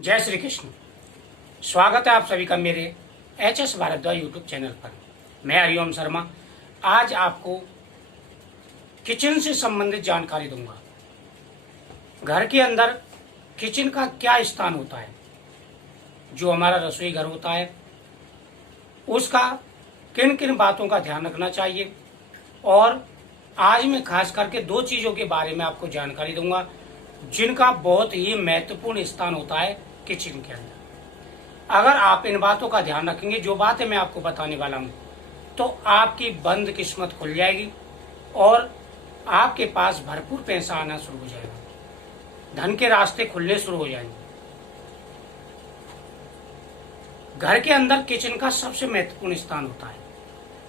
जय श्री कृष्ण। स्वागत है आप सभी का मेरे HS भारद्वाज यूट्यूब चैनल पर। मैं हरिओम शर्मा आज आपको किचन से संबंधित जानकारी दूंगा। घर के अंदर किचन का क्या स्थान होता है, जो हमारा रसोई घर होता है, उसका किन किन बातों का ध्यान रखना चाहिए। और आज मैं खास करके दो चीज़ों के बारे में आपको जानकारी दूंगा जिनका बहुत ही महत्वपूर्ण स्थान होता है किचन के अंदर। अगर आप इन बातों का ध्यान रखेंगे, जो बातें मैं आपको बताने वाला हूं, तो आपकी बंद किस्मत खुल जाएगी और आपके पास भरपूर पैसा आना शुरू हो जाएगा, धन के रास्ते खुलने शुरू हो जाएंगे। घर के अंदर किचन का सबसे महत्वपूर्ण स्थान होता है।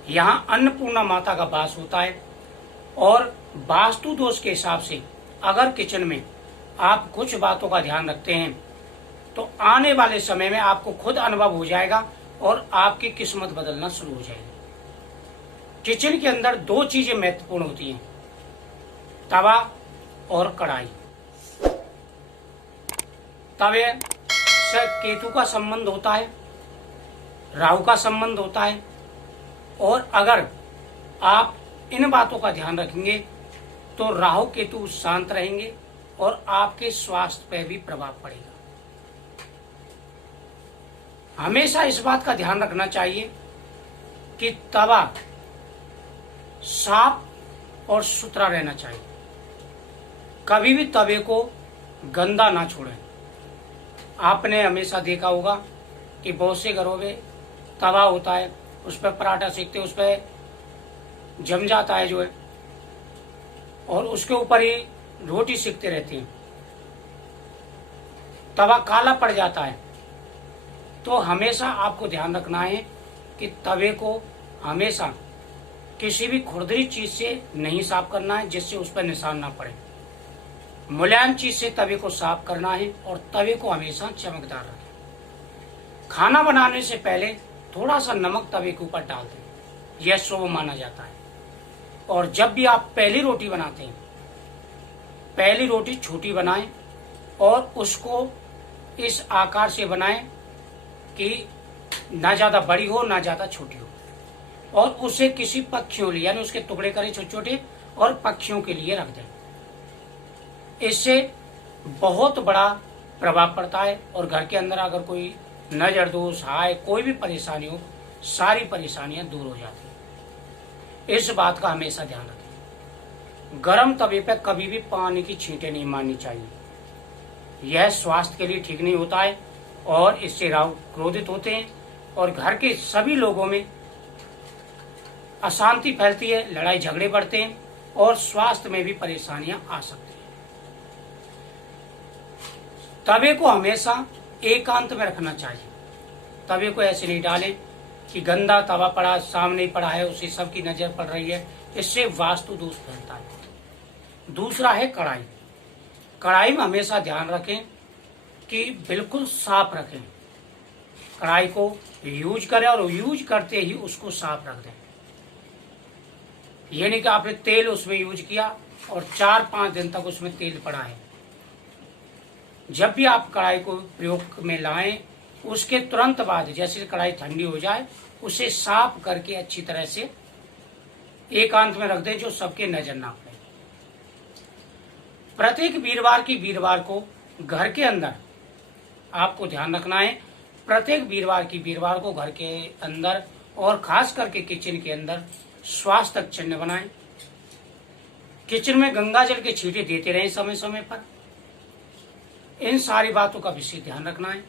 यहाँ अन्नपूर्णा माता का वास होता है और वास्तु दोष के हिसाब से अगर किचन में आप कुछ बातों का ध्यान रखते हैं तो आने वाले समय में आपको खुद अनुभव हो जाएगा और आपकी किस्मत बदलना शुरू हो जाएगी। किचन के अंदर दो चीजें महत्वपूर्ण होती हैं, तवा और कढ़ाई। तवे से केतु का संबंध होता है, राहु का संबंध होता है, और अगर आप इन बातों का ध्यान रखेंगे तो राहु केतु शांत रहेंगे और आपके स्वास्थ्य पर भी प्रभाव पड़ेगा। हमेशा इस बात का ध्यान रखना चाहिए कि तवा साफ और सुथरा रहना चाहिए। कभी भी तवे को गंदा ना छोड़ें। आपने हमेशा देखा होगा कि बहुत से घरों में तवा होता है, उस पर पराठा सेकते, उस पर जम जाता है जो है, और उसके ऊपर ही रोटी सेकते रहते हैं, तवा काला पड़ जाता है। तो हमेशा आपको ध्यान रखना है कि तवे को हमेशा किसी भी खुरदरी चीज से नहीं साफ करना है जिससे उस पर निशान ना पड़े। मुलायम चीज से तवे को साफ करना है और तवे को हमेशा चमकदार रखें। खाना बनाने से पहले थोड़ा सा नमक तवे के ऊपर डाल दें, यह शुभ माना जाता है। और जब भी आप पहली रोटी बनाते हैं, पहली रोटी छोटी बनाएं और उसको इस आकार से बनाएं कि ना ज्यादा बड़ी हो ना ज्यादा छोटी हो, और उसे किसी पक्षियों लिए, यानी उसके टुकड़े करें छोटे छोटे और पक्षियों के लिए रख दें। इससे बहुत बड़ा प्रभाव पड़ता है और घर के अंदर अगर कोई नजर दोष, हाय, कोई भी परेशानी हो, सारी परेशानियां दूर हो जाती हैं। इस बात का हमेशा ध्यान रखें। गरम तवे पर कभी भी पानी की छींटे नहीं मारनी चाहिए, यह स्वास्थ्य के लिए ठीक नहीं होता है और इससे राहु क्रोधित होते हैं और घर के सभी लोगों में अशांति फैलती है, लड़ाई झगड़े बढ़ते हैं और स्वास्थ्य में भी परेशानियां आ सकती हैं। तवे को हमेशा एकांत में रखना चाहिए। तवे को ऐसे नहीं डालें कि गंदा तवा पड़ा, सामने पड़ा है, उसे सबकी नजर पड़ रही है, इससे वास्तु दोष फैलता है। दूसरा है कढ़ाई। कढ़ाई में हमेशा ध्यान रखें कि बिल्कुल साफ रखें। कढ़ाई को यूज करें और यूज करते ही उसको साफ रख दें। ये नहीं कि आपने तेल उसमें यूज किया और 4-5 दिन तक उसमें तेल पड़ा है। जब भी आप कढ़ाई को प्रयोग में लाएं, उसके तुरंत बाद जैसे कढ़ाई ठंडी हो जाए, उसे साफ करके अच्छी तरह से एकांत में रख दें, जो सबके नजर ना पड़े। प्रत्येक वीरवार को घर के अंदर आपको ध्यान रखना है, प्रत्येक वीरवार को घर के अंदर और खास करके किचन के अंदर स्वास्थ्य चिन्ह बनाएं। किचन में गंगा जल के छींटे देते रहें समय समय पर। इन सारी बातों का विशेष ध्यान रखना है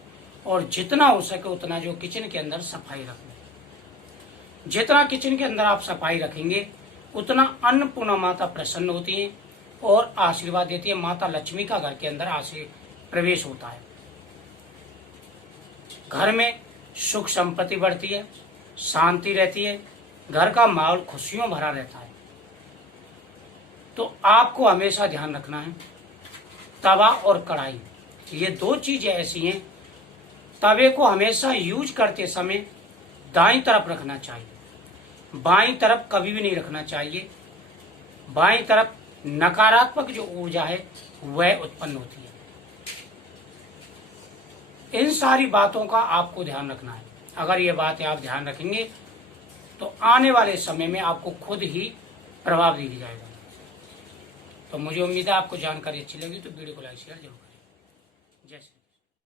और जितना हो सके उतना जो किचन के अंदर सफाई रखें। जितना किचन के अंदर आप सफाई रखेंगे उतना अन्नपूर्णा माता प्रसन्न होती हैं और आशीर्वाद देती है। माता लक्ष्मी का घर के अंदर प्रवेश होता है। घर में सुख संपत्ति बढ़ती है, शांति रहती है, घर का माहौल खुशियों भरा रहता है। तो आपको हमेशा ध्यान रखना है, तवा और कढ़ाई ये दो चीजें ऐसी हैं। तवे को हमेशा यूज करते समय दाईं तरफ रखना चाहिए, बाईं तरफ कभी भी नहीं रखना चाहिए। बाईं तरफ नकारात्मक जो ऊर्जा है वह उत्पन्न होती है। इन सारी बातों का आपको ध्यान रखना है। अगर ये बातें आप ध्यान रखेंगे तो आने वाले समय में आपको खुद ही प्रभाव दिख जाएगा। तो मुझे उम्मीद है आपको जानकारी अच्छी लगी तो वीडियो को लाइक शेयर जरूर करें। जय श्री